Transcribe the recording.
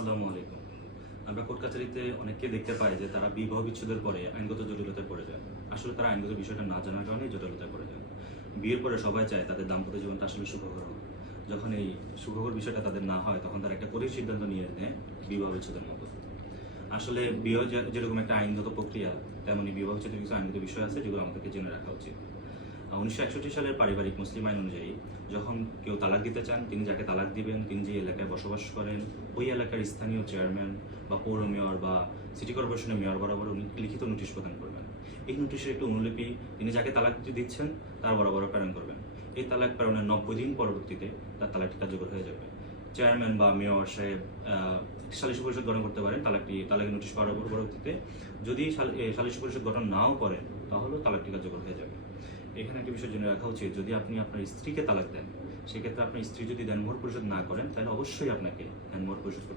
আসসালামু আলাইকুম। আমরা কোর্ট কাছারিতে অনেককে দেখতে পাই যে তারা বিবাহ বিচ্ছেদের পরে আইনগত জটিলতায় পড়ে যায়। আসলে তারা আইনগত বিষয়টা না জানার কারণেই জটিলতায় পড়ে যায়। বিয়ের পরে সবাই চায় তাদের দাম্পত্য জীবনটা আসলে সুখকর হোক। যখন এই সুখকর বিষয়টা তাদের না হয় তখন তারা একটা কঠিন সিদ্ধান্ত নিয়ে নেয় বিবাহ বিচ্ছেদের মতো। আসলে বিয়ে যেরকম একটা আইনগত প্রক্রিয়া, তেমনি বিবাহ বিচ্ছেদের কিছু আইনগত বিষয় আছে যেগুলো আমাদেরকে জেনে রাখা উচিত। 1961 সালের পারিবারিক মুসলিম আইন অনুযায়ী যখন কেউ তালাক দিতে চান, তিনি যাকে তালাক দিবেন তিনি যে এলাকায় বসবাস করেন ওই এলাকার স্থানীয় চেয়ারম্যান বা পৌর মেয়র বা সিটি কর্পোরেশনের মেয়র বরাবর উনি লিখিত নোটিশ প্রদান করবেন। এই নোটিশের একটি অনুলিপি তিনি যাকে তালাক দিচ্ছেন তার বরাবর প্রেরণ করবেন। এই তালাক প্রেরণের 90 দিন পরবর্তীতে তার তালাকটি কার্যকর হয়ে যাবে। চেয়ারম্যান বা মেয়র সাহেব সালিসি পরিষদ গঠন করতে পারেন তালাকের নোটিশ পাওয়ার পরবর্তীতে। যদি সালিসি পরিষদ গঠন নাও করেন তাহলেও তালাকটি কার্যকর হয়ে যাবে। এখানে একটা বিষয় জেনে রাখা উচিত, যদি আপনি আপনার স্ত্রীকে তালাক দেন, সেক্ষেত্রে আপনার স্ত্রী যদি দেনমোহর পরিশোধ না করেন তাহলে অবশ্যই আপনাকে দেনমোহর পরিশোধ করতে